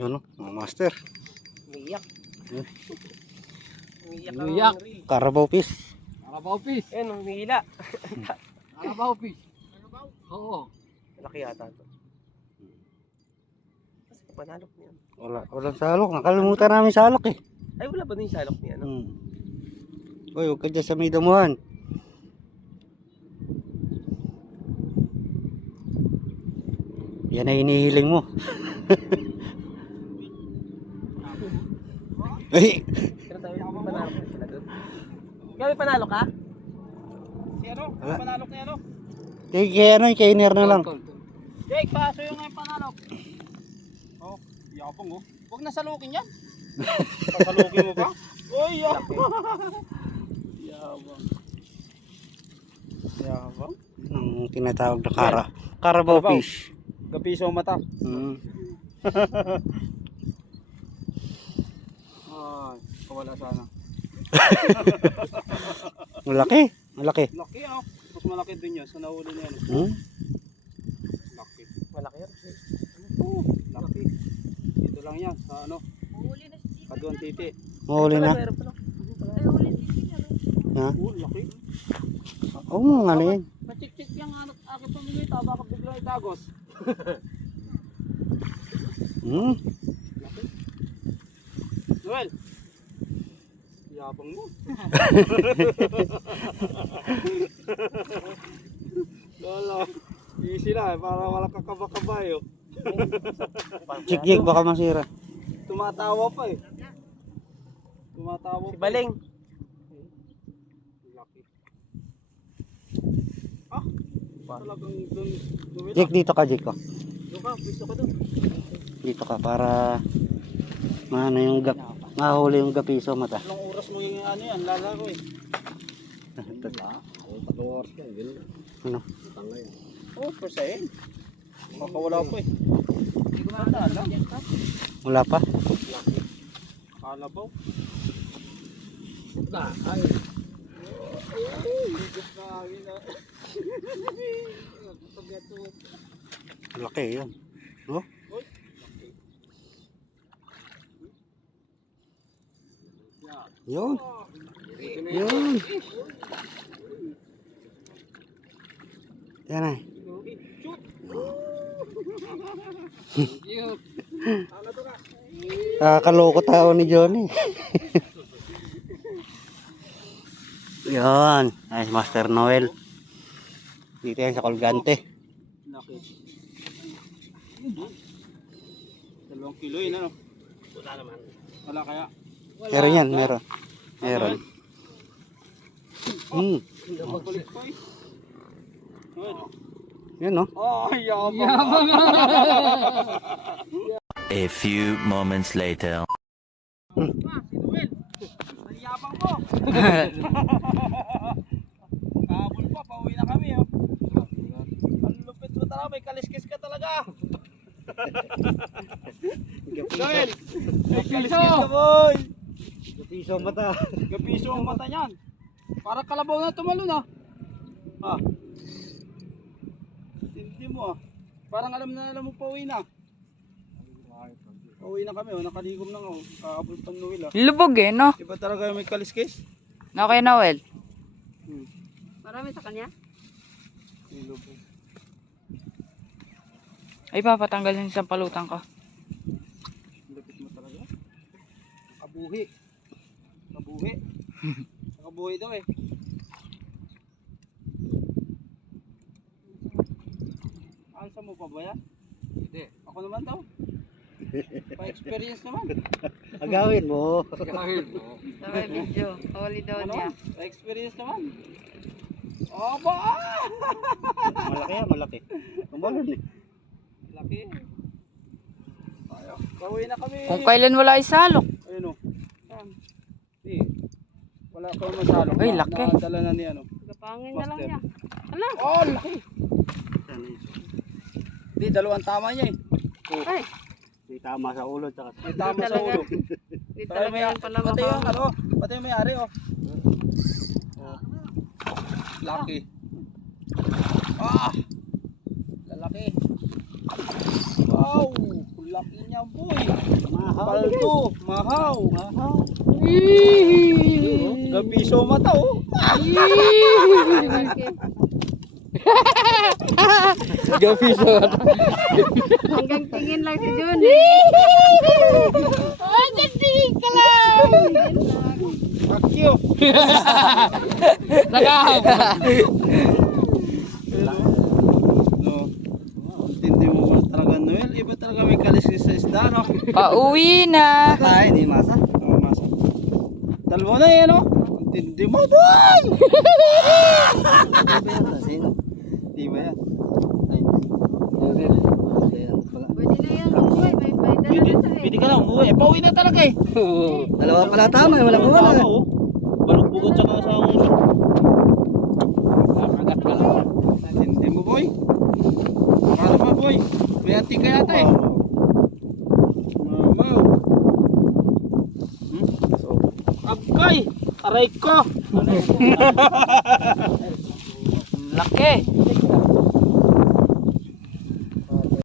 Yun o, mga master. Umiyak. Umiyak. Carabao fish. Carabao fish. Ayun, umihila. Carabao fish. Oo. Malaki yata ito. Kasi panalok niya. Walang salok. Nakalimutan namin salok eh. Ay, wala ba din yung salok niya? No? Uy, huwag ka dyan sa may damuhan. Yan ay inihiling mo. Ay! Pero tayo yung panalok niya pala doon. Kaya panalok ka? Si ano? Wala. Panalok niya ano? Kaya ano, kainer na lang. Jake, paso yung ngayon panalok. Oh, yapong oh. Huwag na salukin yan. Sasalukin mo ba? Uy, yapong. Yabang. Yabang. Ang tinatawag na Carabao fish. Gapiso ang mata. Ay, kawala sana. Malaki. Malaki. Laki ah. Mas malaki din yan sa nahuli na yan. Laki. Malaki yan. Oh, laki. Dito lang yan sa ano. Kaduan titi. Mahuli na. Meron pala. Ha? Oh, laki. Oo, ano yun. Machik-chik yung anak akin pamilita. Baka biglang itagos. Laki. Noel. Yabang mo. Lolo. Easy na para wala kakaba-kabayo. Jig-jig, baka masira. Tumatawa pa eh. Tumatawa Si pa. Baling. Laki. Ah, talagang doon. Jig, dito ka, jig ko. Doon ka, piso ka doon. Dito ka para maano yung mahuli yung gapiso mata. Anong oras mo yung ano yan, lalaro eh. Ano? Oh, persayin. Makakawala pa eh. Hindi ko alam. Wala pa? Laki. Kalabaw. Ay. Higit na hangin na. Pagyato. Laki yun. Oh? Uy. Laki. Yun. Yun. Yan ay. Shoot. Nakakaloko tao ni Johnny. Yan. Ay, Master Noel. Dito yan sa Colgante. Laki. 2 kilo yun ano? Wala naman. Wala kaya? Meron yan, meron. Meron. Makulit ko eh. Yan no? Oh, yabang. A few moments later. Si Noel. Ang yabang mo. Kabul pa, pauwi na kami oh. Ang lupit mo talaga, may kaliskis ka talaga. Noel, may kaliskis ka boy. Gapiso mata. Gapiso ang mata niyan. Para kalabaw na tumalon ah. Ah. Hindi mo ah. Parang alam mo pauwi na. Pauwi na kami oh, nakaligom na nga oh. Kaabot pang Noel ah. Lubog eh, no? Iba talaga may kaliskis. Okay, Noel. Marami sa kanya? Ilubog. Ay, papatanggalin sa palutan ko. Lupit mo talaga. Kabuhi. Kabuhi. Kabuhi daw eh. Alsa mo pa ba yan? Hindi. Ako naman daw. Pa-experience naman. Agawin mo. Sabay video. Huli daw Ano? niya. Pa-experience naman. Aba! Malaki yan, malaki. Tumalon eh. Laki. Ayaw. Pauwi na kami. Kung kailan wala isalok. Ayun o. Di. Wala pa masyalo. Ay, laki. Nakadala na ni ano. Gapangin na lang Master. niya. Oh, laki. Di, dalawang tama niya eh. Ay, May tama sa ulo tsaka May tama sa talaga. ulo. di Pati talaga yan pala pati yung makahuli. ano, pati yung may-ari oh. Oh. Laki. Ah! Lalaki. Wow! Laki niya, boy. Mahaw. Paldo, mahaw. Gapiso mata, oh. Gapiso. Hanggang tingin lang si Jun. Fuck you. Nakahap. No. Tindi mo ba talaga, Noel? Iba talaga may kaliskis sa isda, no? Pauwi na. Ay, hindi masa. Oh, masa. Dalawa na yan, no? Tindi mo, boy! Sino? Di ba yan? Ay, ayan pala. Pwede na yan. Uy, may dala Pwede, na sa pwede ka na umuwi. Eh, pauwi na talaga eh. Dalawa pala tama, wala ko Tama, wala. oh. Balog-bugod sa kasang... Agat ka lang. Tindi mo, boy. Paano ba, boy? May anting ka yata eh. Mamaw. Agkay! Aray ko! Laki.